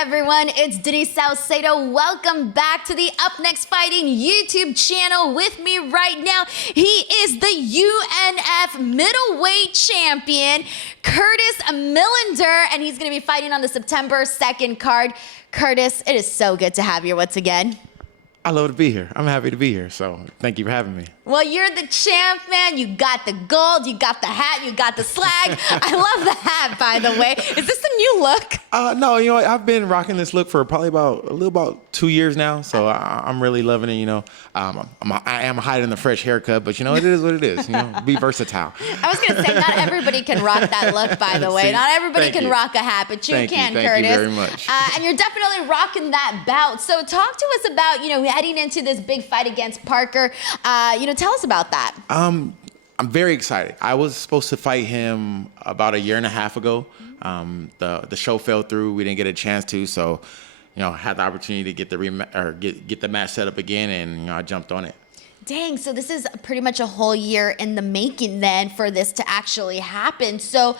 everyone, it's Denise Salcedo. Welcome back to the UpNext Fighting YouTube channel. With me right now, he is the UNF Middleweight Champion, Curtis Millender, and he's going to be fighting on the September 2nd card. Curtis, it is so good to have you once again. I love to be here. I'm happy to be here, so thank you for having me. Well, you're the champ, man. You got the gold, you got the hat, you got the slag. I love the hat, by the way. Is this a new look? No, I've been rocking this look for probably about 2 years now, so I'm really loving it. I am hiding the fresh haircut, but it is what it is. Be versatile. I was gonna say not everybody can rock that look, by the way. See, not everybody can you. rock a hat, but you can, Curtis. Thank you very much. And you're definitely rocking that bout. So talk to us about heading into this big fight against Parker. Tell us about that. I'm very excited. I was supposed to fight him about a year and a half ago. The show fell through. We didn't get a chance to, so had the opportunity to get the match set up again, and I jumped on it. Dang, so this is pretty much a whole year in the making then for this to actually happen. So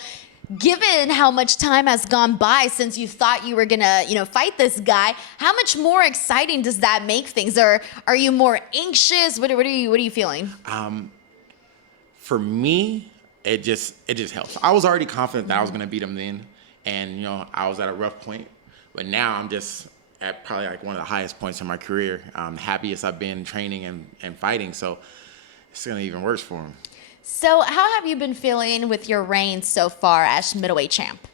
given how much time has gone by since you thought you were gonna, fight this guy, how much more exciting does that make things? Or are you more anxious? What are you feeling? For me, it just helps. I was already confident that I was gonna beat him then, and I was at a rough point, but now I'm just at probably like one of the highest points in my career. Happiest I've been training and fighting, so it's gonna be even worse for him. So how have you been feeling with your reign so far as middleweight champ?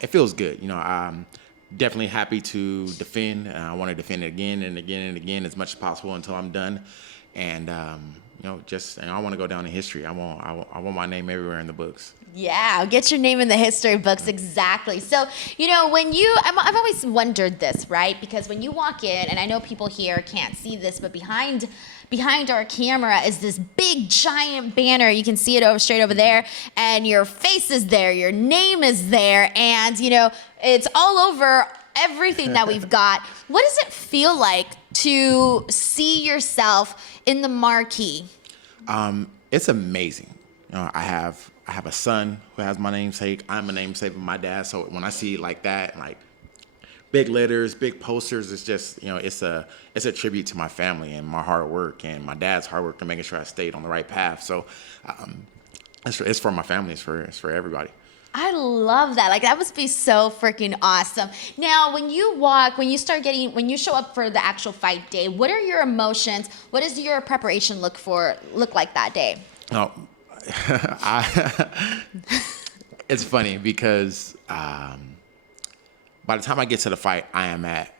It feels good. I'm definitely happy to defend. I want to defend it again and again and again as much as possible until I'm done. And I want to go down in history. I want my name everywhere in the books. Yeah, get your name in the history books, exactly. So, I've always wondered this, right? Because when you walk in, and I know people here can't see this, but behind our camera is this big giant banner. You can see it straight over there, and your face is there, your name is there, and it's all over everything that we've got. What does it feel like to see yourself in the marquee? It's amazing. I have a son who has my namesake. I'm a namesake of my dad. So when I see it like that, like big letters, big posters, it's just it's a tribute to my family and my hard work and my dad's hard work and making sure I stayed on the right path. So it's for my family. It's for everybody. I love that. Like, that must be so freaking awesome. Now, when you show up for the actual fight day, what are your emotions? What does your preparation look like that day? Oh, it's funny because by the time I get to the fight, I am at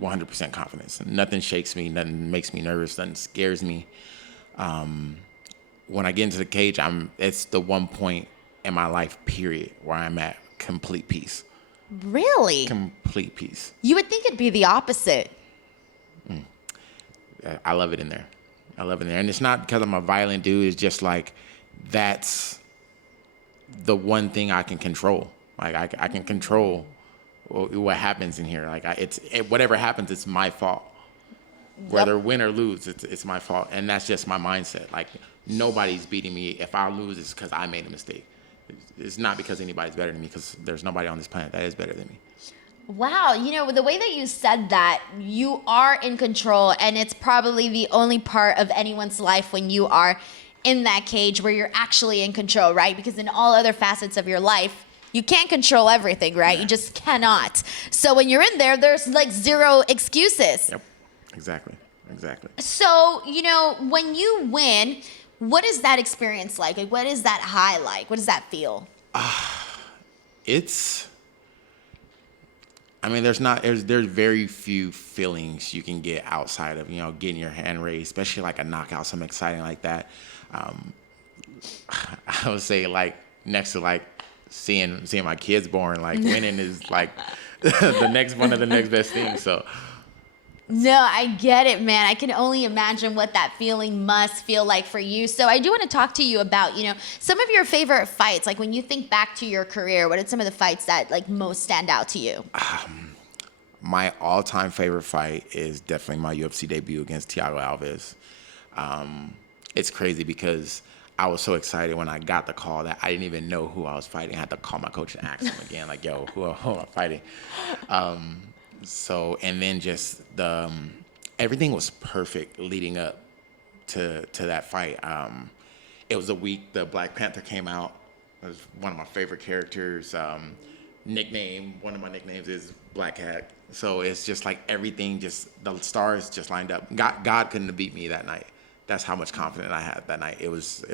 100% confidence. Nothing shakes me. Nothing makes me nervous. Nothing scares me. When I get into the cage, it's the one point in my life, period, where I'm at complete peace. Really? Complete peace. You would think it'd be the opposite. I love it in there. And it's not because I'm a violent dude. It's just like that's the one thing I can control. Like I can control what happens in here. Like whatever happens, it's my fault. Whether win or lose, it's my fault. And that's just my mindset. Like nobody's beating me. If I lose, it's because I made a mistake. It's not because anybody's better than me, because there's nobody on this planet that is better than me. Wow, the way that you said that, you are in control, and it's probably the only part of anyone's life when you are in that cage where you're actually in control, right? Because in all other facets of your life, you can't control everything, right? Yeah. You just cannot. So when you're in there, there's like zero excuses. Yep, exactly. So, when you win, what is that experience like? Like, what is that high like? What does that feel? There's very few feelings you can get outside of, getting your hand raised, especially like a knockout, something exciting like that. I would say like next to like seeing my kids born, like winning is like the next one of the next best things. So. No, I get it, man. I can only imagine what that feeling must feel like for you. So I do want to talk to you about, some of your favorite fights. Like when you think back to your career, what are some of the fights that like most stand out to you? My all-time favorite fight is definitely my UFC debut against Thiago Alves. It's crazy because I was so excited when I got the call that I didn't even know who I was fighting. I had to call my coach and ask him again, like, yo, who am I fighting? And then just everything was perfect leading up to that fight. It was the week the Black Panther came out. It was one of my favorite characters. One of my nicknames is Black Hat. So it's just like everything, the stars just lined up. God couldn't have beat me that night. That's how much confidence I had that night. I was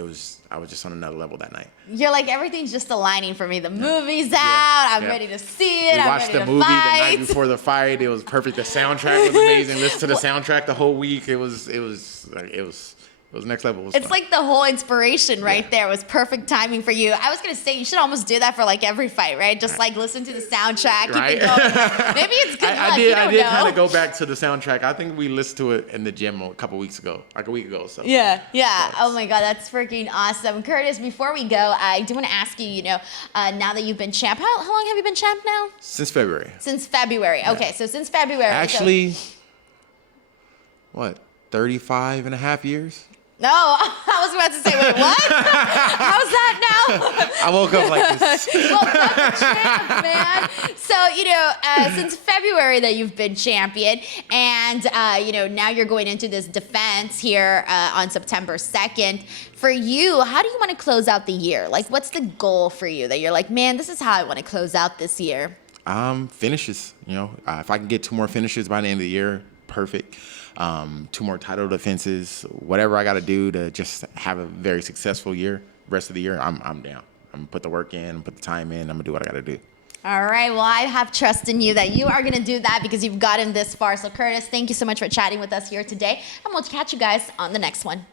just on another level that night. You're like, everything's just aligning for me. The movie's out. I'm ready to see it. We watched the movie fight. the night before the fight. It was perfect. The soundtrack was amazing. Listen to the soundtrack the whole week. It was next level. It was It's fun. like the whole inspiration right there was perfect timing for you. I was going to say, you should almost do that for like every fight, right? Just like listen to the soundtrack, keep it going. Maybe it's good luck. I You don't did know. kind of go back to the soundtrack. I think we listened to it in the gym a couple weeks ago, like a week ago. So Yeah. Oh my God, that's freaking awesome. Curtis, before we go, I do want to ask you, now that you've been champ, how long have you been champ now? Since February. Since February. Yeah. Okay, so since February. Actually, 35 and a half years? No, I was about to say, wait, what? How's that now? I woke up like this. Well, that's a champ, man. So, since February that you've been champion, and, now you're going into this defense here on September 2nd. For you, how do you want to close out the year? Like, what's the goal for you that you're like, man, this is how I want to close out this year? Finishes. If I can get 2 more finishes by the end of the year, perfect. 2 more title defenses, whatever I got to do to just have a very successful year. Rest of the year, I'm down. I'm gonna put the work in, put the time in. I'm gonna do what I got to do. All right. Well, I have trust in you that you are going to do that because you've gotten this far. So, Curtis, thank you so much for chatting with us here today, and we'll catch you guys on the next one.